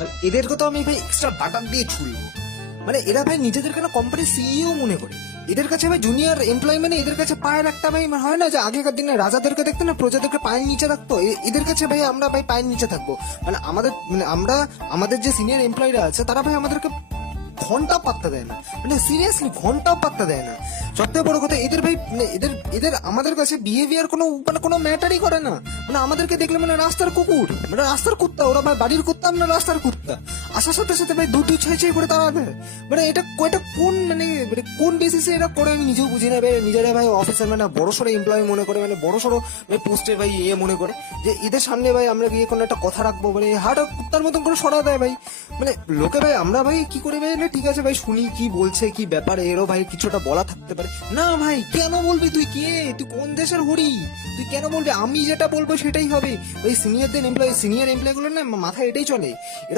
আর এদেরকে তো আমি ভাই এক্সট্রা বাটার দিয়ে ছুলবো। মানে এরা ভাই নিজেদেরকে না কোম্পানির সিইও মনে করে। এদের কাছে ভাই জুনিয়র এমপ্লয় মানে এদের কাছে পায়ের একটা ভাই হয় না যে আগেকার দিনে রাজাদেরকে দেখতে না প্রজাদেরকে পায়ের নিচে রাখতো, এদের কাছে ভাই আমরা ভাই পায়ের নিচে থাকবো। মানে আমাদের মানে আমরা আমাদের যে সিনিয়র এমপ্লয়িরা আছে তারা ভাই আমাদেরকে ঘন্টা পাত্তা দেয় না, মানে সিরিয়াসলি ঘন্টাও পাত্তা দেয় না। সবথেকে বড় কথা এদের ভাই মানে এদের এদের আমাদের কাছে বিহেভিয়ার কোনো মানে কোনো ম্যাটারই করে না। মানে আমাদেরকে দেখলে মানে রাস্তার কুকুর, মানে রাস্তার কুত্তা, ওরা ভাই বাড়ির কুত্তা, আমরা রাস্তার কুত্তা। আসার সাথে সাথে ভাই দু ছয় ছয় করে তারা দেয়। মানে এটা কোন মানে কোন বেসিসে এরা করে আমি নিজেও বুঝি না ভাই। নিজেরা ভাই অফিসের মানে বড় সড়ো এমপ্লয় মনে করে, মানে বড় সড়ো ভাই পোস্টে ভাই মনে করে যে এদের সামনে ভাই আমরা গিয়ে কোনো একটা কথা রাখবো, মানে হাট কুত্তার মতন করে সরা দেয় ভাই। মানে লোকে ভাই আমরা ভাই কি করে ভাই না ঠিক আছে ভাই শুনি কি বলছে কি ব্যাপারে, এরও ভাই কিছুটা বলা থাকতে পারে না। ভাই কেন বলবি? তুই কে? তুই কোন দেশের হরি? তুই কেন বলবি? আমি যেটা বলবো সেটাই হবে। ওই সিনিয়র এমপ্লয় গুলো না মাথায় এটাই চলে। এরা